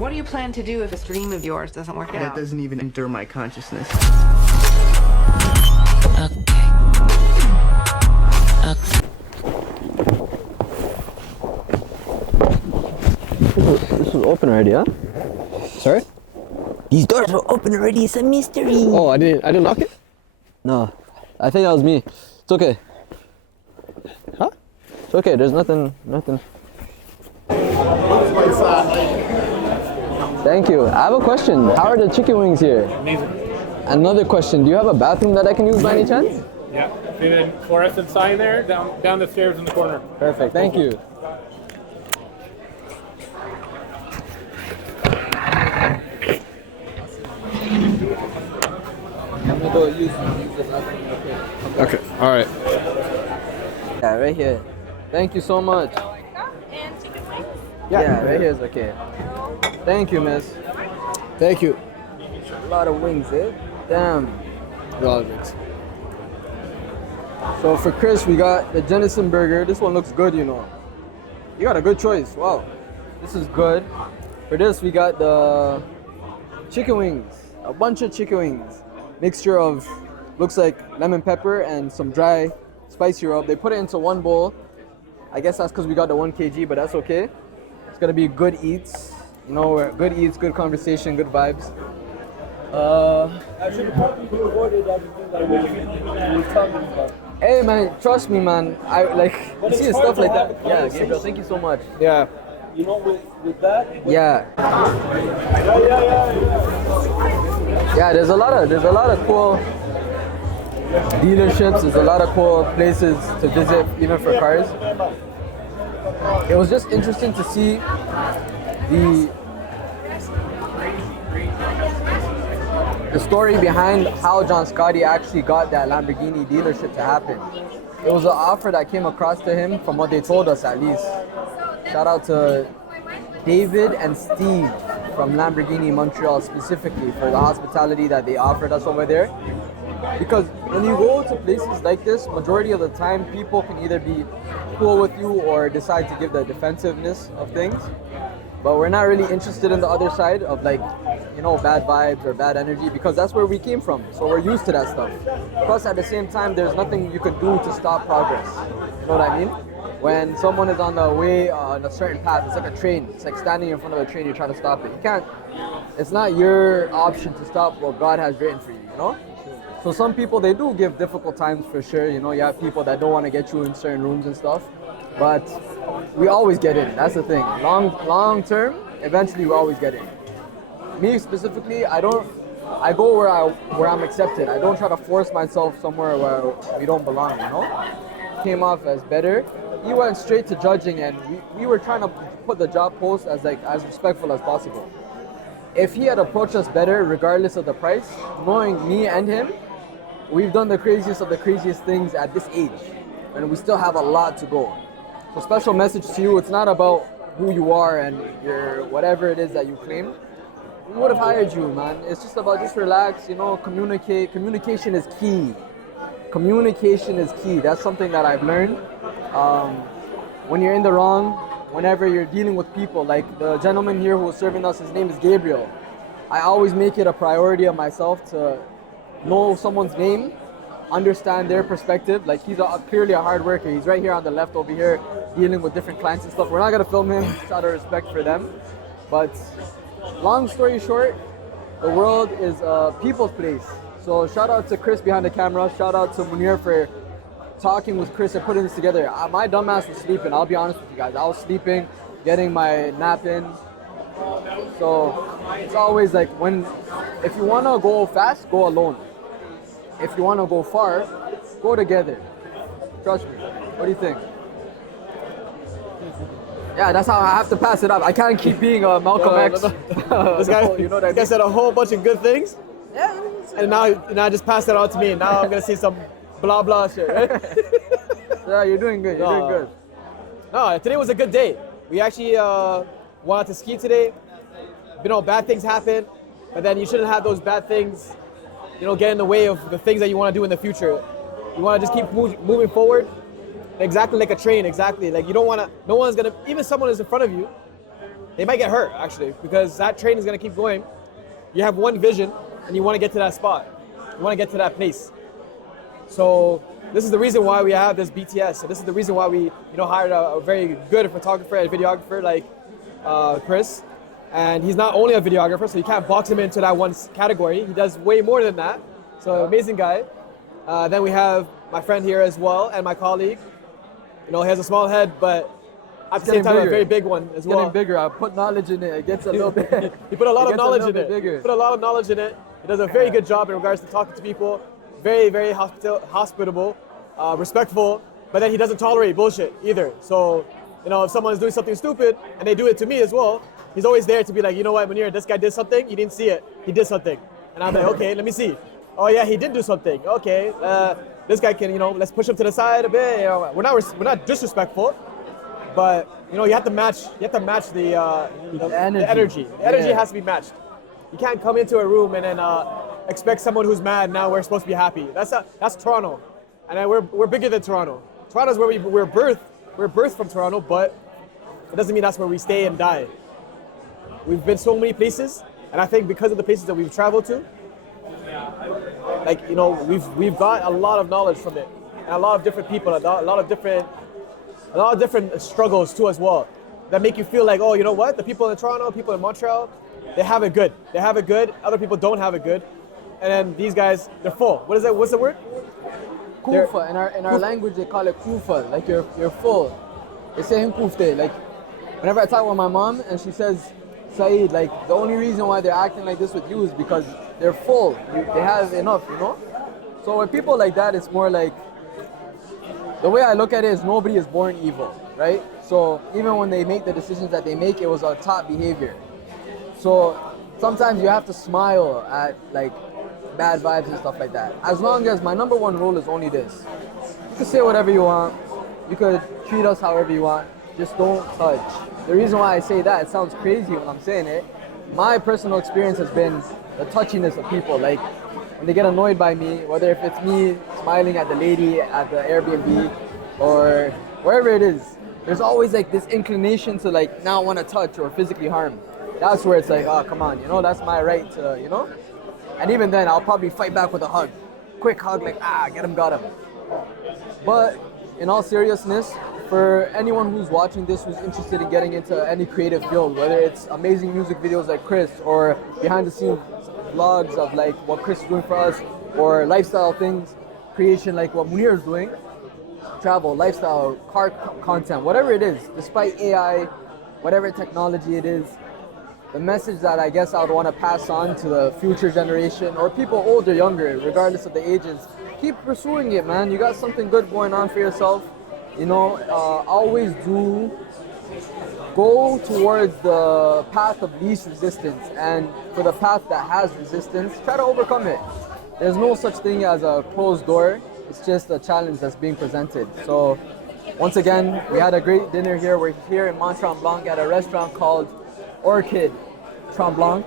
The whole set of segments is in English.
what do you plan to do if this dream of yours doesn't work out? That doesn't even enter my consciousness. This was open already, huh? Sorry? These doors were open already. It's a mystery. Oh, I didn't knock it? No. I think that was me. It's okay. Huh? It's okay, there's nothing. Thank you. I have a question. How are the chicken wings here? Amazing. Another question. Do you have a bathroom that I can use by any chance? Yeah. See the fluorescent sign there? Down the stairs in the corner. Perfect. Thank you. Okay. All right. Yeah, right here. Thank you so much. And chicken wings? Yeah, right here is okay. Thank you, miss. Thank you. A lot of wings, eh? Damn. Relevant. So for Chris, we got the Jenison burger. This one looks good, you know. You got a good choice. Wow. This is good. For this, we got the chicken wings. A bunch of chicken wings. Mixture of, looks like lemon pepper and some dry spice syrup. They put it into one bowl. I guess that's because we got the 1 kg, but that's okay. It's gonna be good eats. You know, good eats, good conversation, good vibes. I should probably recorded everything that we talking about. Hey man, trust me man. I like But you it's see hard stuff to like have that. a Yeah, conversation. Gabriel, thank you so much. Yeah. You know, with that. Yeah. Yeah. Yeah, there's a lot of cool dealerships, there's a lot of cool places to visit even for cars. It was just interesting to see the story behind how John Scotty actually got that Lamborghini dealership to happen. It was an offer that came across to him from what they told us at least. Shout out to David and Steve from Lamborghini Montreal specifically for the hospitality that they offered us over there. Because when you go to places like this, majority of the time people can either be cool with you or decide to give the defensiveness of things. But we're not really interested in the other side of like, you know, bad vibes or bad energy because that's where we came from. So we're used to that stuff. Plus at the same time, there's nothing you can do to stop progress. You know what I mean? When someone is on the way on a certain path, it's like a train. It's like standing in front of a train, you're trying to stop it. You can't, it's not your option to stop what God has written for you, you know? So some people, they do give difficult times for sure. You know, you have people that don't want to get you in certain rooms and stuff. But we always get in, that's the thing. Long term, eventually we always get in. Me specifically, I go where I'm accepted. I don't try to force myself somewhere where we don't belong, you know? Came off as better. He went straight to judging and we were trying to put the job post as respectful as possible. If he had approached us better, regardless of the price, knowing me and him, we've done the craziest of the craziest things at this age, and we still have a lot to go. So special message to you, it's not about who you are and your whatever it is that you claim. We would have hired you, man. It's just about just relax, you know, communicate. Communication is key. Communication is key. That's something that I've learned. When you're in the wrong, whenever you're dealing with people, like the gentleman here who was serving us, his name is Gabriel. I always make it a priority of myself to know someone's name, understand their perspective. Like he's clearly a hard worker. He's right here on the left over here dealing with different clients and stuff. We're not gonna film him, just out of respect for them. But long story short, the world is a people's place. So shout out to Chris behind the camera. Shout out to Munir for talking with Chris and putting this together. My dumbass was sleeping, I'll be honest with you guys. I was sleeping, getting my nap in. So it's always like if you wanna go fast, go alone. If you wanna go far, go together. Trust me. What do you think? Yeah, that's how I have to pass it up. I can't keep being a Malcolm X. This guy, you know what I mean? this guy said a whole bunch of good things, Yeah. and now just pass it on to me. Now I'm gonna see some blah blah shit, right? Yeah, you're doing good. You're doing good. No, today was a good day. We actually wanted to ski today. You know, bad things happen, but then you shouldn't have those bad things, you know, get in the way of the things that you want to do in the future. You want to just keep moving forward, exactly like a train. Exactly, like you don't want to. No one's gonna. Even someone is in front of you. they might get hurt actually, because that train is gonna keep going. You have one vision and you wanna get to that spot. You wanna get to that place. So this is the reason why we have this BTS. So this is the reason why we, hired a very good photographer and videographer like Chris. And he's not only a videographer, so you can't box him into that one category. He does way more than that. So amazing guy. Then we have my friend here as well, and my colleague. He has a small head, but at the same time, a very big one as well. Getting bigger. I put knowledge in it. It gets a little bit. He put a lot of knowledge in it. Bigger. He put a lot of knowledge in it. He does a very good job in regards to talking to people. Very, very hospitable, respectful. But then he doesn't tolerate bullshit either. So, if someone's doing something stupid and they do it to me as well, he's always there to be like, you know what, Munir, this guy did something. You didn't see it. He did something. And I'm like, okay, let me see. Oh yeah, he did do something. Okay, this guy can, let's push him to the side a bit. We're not disrespectful, but you have to match. You have to match the energy. The energy has to be matched. You can't come into a room and then expect someone who's mad. Now we're supposed to be happy. That's Toronto, and then we're bigger than Toronto. Toronto's where we're birthed. We're birthed from Toronto, but it doesn't mean that's where we stay and die. We've been so many places, and I think because of the places that we've traveled to, we've got a lot of knowledge from it, and a lot of different people, a lot of different struggles too as well, that make you feel like, oh, you know what? The people in Toronto, people in Montreal, they have it good. They have it good. Other people don't have it good, and then these guys, they're full. What is that? What's the word? Kufa. In our language, they call it kufa. Like you're full. They say kufte. Like whenever I talk with my mom and she says, Saeed, like the only reason why they're acting like this with you is because they're full. They have enough, So with people like that, it's more like, the way I look at it is nobody is born evil, right? So even when they make the decisions that they make, it was a top behavior. So sometimes you have to smile at like bad vibes and stuff like that. As long as my number one rule is only this. You can say whatever you want. You could treat us however you want. Just don't touch. The reason why I say that, it sounds crazy when I'm saying it. My personal experience has been the touchiness of people. Like when they get annoyed by me, whether if it's me smiling at the lady at the Airbnb or wherever it is, there's always like this inclination to like not want to touch or physically harm. That's where it's like, oh, come on, that's my right to, And even then, I'll probably fight back with a hug. Quick hug, like, get him, got him. But in all seriousness, for anyone who's watching this, who's interested in getting into any creative field, whether it's amazing music videos like Chris or behind the scenes vlogs of like what Chris is doing for us, or lifestyle things, creation like what Munir is doing, travel, lifestyle, car content, whatever it is, despite AI, whatever technology it is, the message that I guess I would want to pass on to the future generation or people older, younger, regardless of the ages, keep pursuing it, man. You got something good going on for yourself. Always do go towards the path of least resistance, and for the path that has resistance, try to overcome it. There's no such thing as a closed door. It's just a challenge that's being presented. So once again, we had a great dinner here. We're here in Mont-Tremblant at a restaurant called Orchid Tremblant.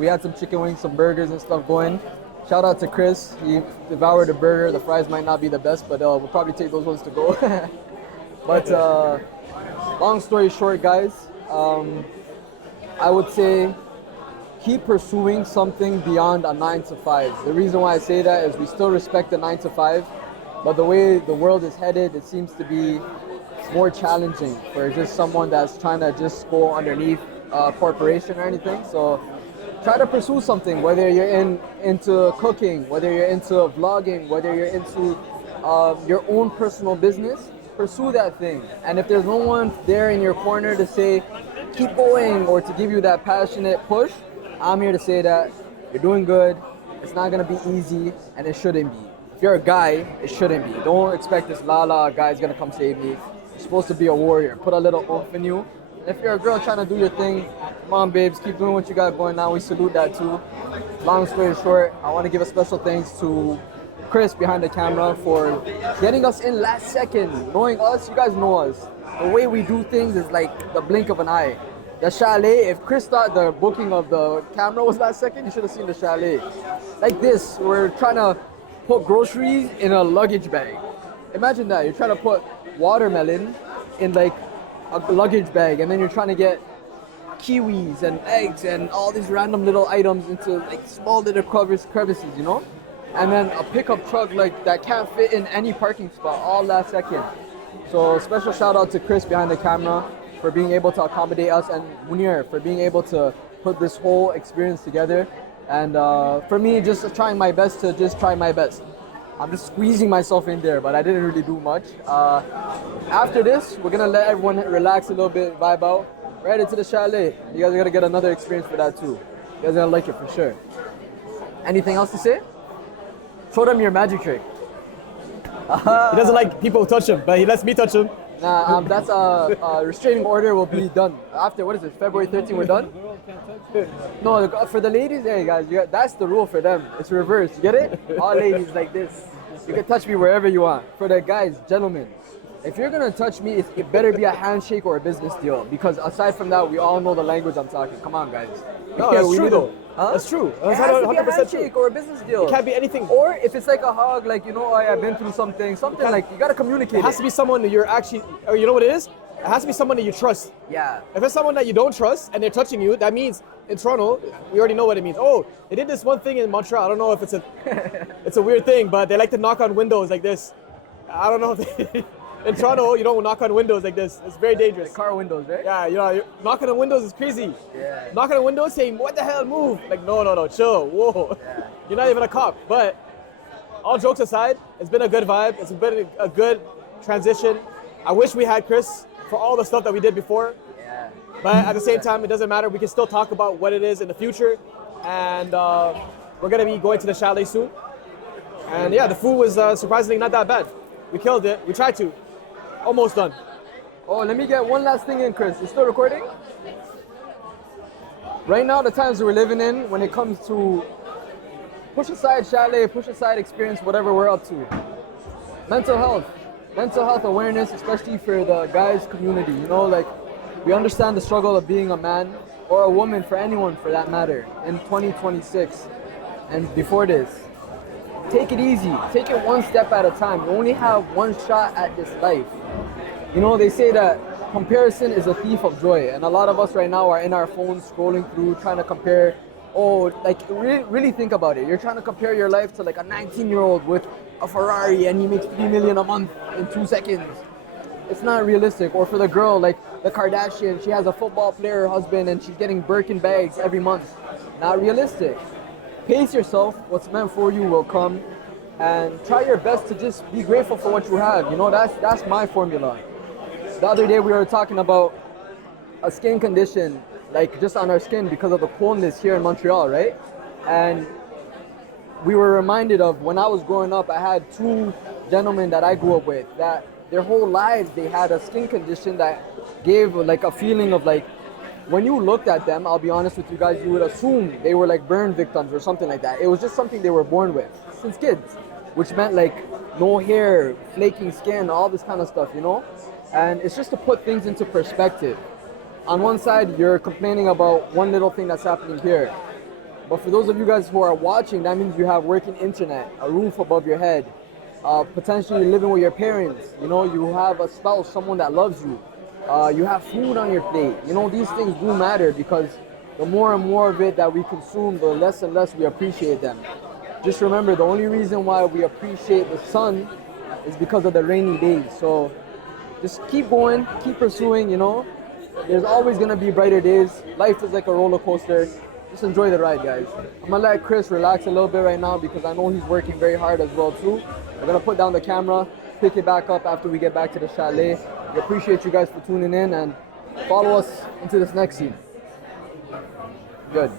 We had some chicken wings, some burgers and stuff going. Shout out to Chris. He devoured a burger. The fries might not be the best, but we'll probably take those ones to go. But long story short, guys, I would say keep pursuing something beyond a 9 to 5. The reason why I say that is we still respect the 9 to 5, but the way the world is headed, it seems to be more challenging for just someone that's trying to just go underneath a corporation or anything. So try to pursue something, whether you're into cooking, whether you're into vlogging, whether you're into your own personal business. Pursue that thing. And if there's no one there in your corner to say keep going or to give you that passionate push, I'm here to say that you're doing good. It's not gonna be easy, and it shouldn't be. If you're a guy, it shouldn't be. Don't expect this guy's gonna come save me. You're supposed to be a warrior. Put a little oomph in you. And if you're a girl trying to do your thing, come on, babes, keep doing what you got going on. We salute that too. Long story short, I want to give a special thanks to Chris behind the camera for getting us in last second. Knowing us, you guys know us. The way we do things is like the blink of an eye. The chalet, if Chris thought the booking of the camera was last second, you should have seen the chalet. Like this, we're trying to put groceries in a luggage bag. Imagine that, you're trying to put watermelon in like a luggage bag, and then you're trying to get kiwis and eggs and all these random little items into like small little crevices, you know? And then a pickup truck like that can't fit in any parking spot all last second. So special shout out to Chris behind the camera for being able to accommodate us, and Munir for being able to put this whole experience together. And for me, just trying my best to just try my best. I'm just squeezing myself in there, but I didn't really do much. After this, we're gonna let everyone relax a little bit, vibe out, right into the chalet. You guys are gonna get another experience for that too. You guys are gonna like it for sure. Anything else to say? Show them your magic trick. He doesn't like people touch him, but he lets me touch him. Nah, that's a restraining order will be done after, what is it, February 13th, we're done? No, for the ladies, hey guys, that's the rule for them. It's reversed, you get it? All ladies like this. You can touch me wherever you want. For the guys, gentlemen, if you're gonna touch me, it better be a handshake or a business deal, because aside from that, we all know the language I'm talking. Come on, guys. No, that's true though. Huh? That's true. It That's has to be a 100% handshake true. or a business deal. It can't be anything. Or if it's like a hug, like, you know, oh, I've been through something like, you gotta communicate. It has to be someone that you're actually, or you know what it is? It has to be someone that you trust. Yeah. If it's someone that you don't trust and they're touching you, that means in Toronto, we already know what it means. Oh, they did this one thing in Montreal. I don't know if it's it's a weird thing, but they like to knock on windows like this. I don't know if they, in Toronto, you don't knock on windows like this. It's very dangerous. Like car windows, right? Yeah, you know, knocking on windows is crazy. Yeah. Knocking on windows saying, what the hell, move? Like, no, chill, whoa. Yeah. You're not even a cop. But all jokes aside, it's been a good vibe. It's been a good transition. I wish we had Chris for all the stuff that we did before. Yeah. But at the same time, it doesn't matter. We can still talk about what it is in the future. And we're going to be going to the chalet soon. And yeah, the food was surprisingly not that bad. We killed it. We tried to. Almost done. Oh, let me get one last thing in, Chris. You still recording? Right now, the times we're living in, when it comes to push aside chalet, push aside experience, whatever we're up to. Mental health awareness, especially for the guys community. You know, like, we understand the struggle of being a man or a woman, for anyone for that matter, in 2026 and before this. Take it easy. Take it one step at a time. You only have one shot at this life. You know, they say that comparison is a thief of joy, and a lot of us right now are in our phones scrolling through, trying to compare. Oh, like, really think about it. You're trying to compare your life to like a 19-year-old with a Ferrari and he makes $3 million a month in 2 seconds. It's not realistic. Or for the girl, like the Kardashian, she has a football player husband and she's getting Birkin bags every month. Not realistic. Pace yourself. What's meant for you will come, and try your best to just be grateful for what you have. You know, that's my formula. The other day we were talking about a skin condition, like just on our skin because of the coldness here in Montreal, right? And we were reminded of when I was growing up, I had 2 gentlemen that I grew up with that their whole lives they had a skin condition that gave like a feeling of like, when you looked at them, I'll be honest with you guys, you would assume they were like burn victims or something like that. It was just something they were born with since kids, which meant like no hair, flaking skin, all this kind of stuff, you know? And it's just to put things into perspective. On one side, you're complaining about one little thing that's happening here. But for those of you guys who are watching, that means you have working internet, a roof above your head, potentially living with your parents, you know, you have a spouse, someone that loves you. You have food on your plate. You know, these things do matter, because the more and more of it that we consume, the less and less we appreciate them. Just remember, the only reason why we appreciate the sun is because of the rainy days. So just keep going, keep pursuing, you know. There's always gonna be brighter days. Life is like a roller coaster. Just enjoy the ride, guys. I'm gonna let Chris relax a little bit right now because I know he's working very hard as well too. We're gonna put down the camera, pick it back up after we get back to the chalet. We appreciate you guys for tuning in, and follow us into this next scene. Good.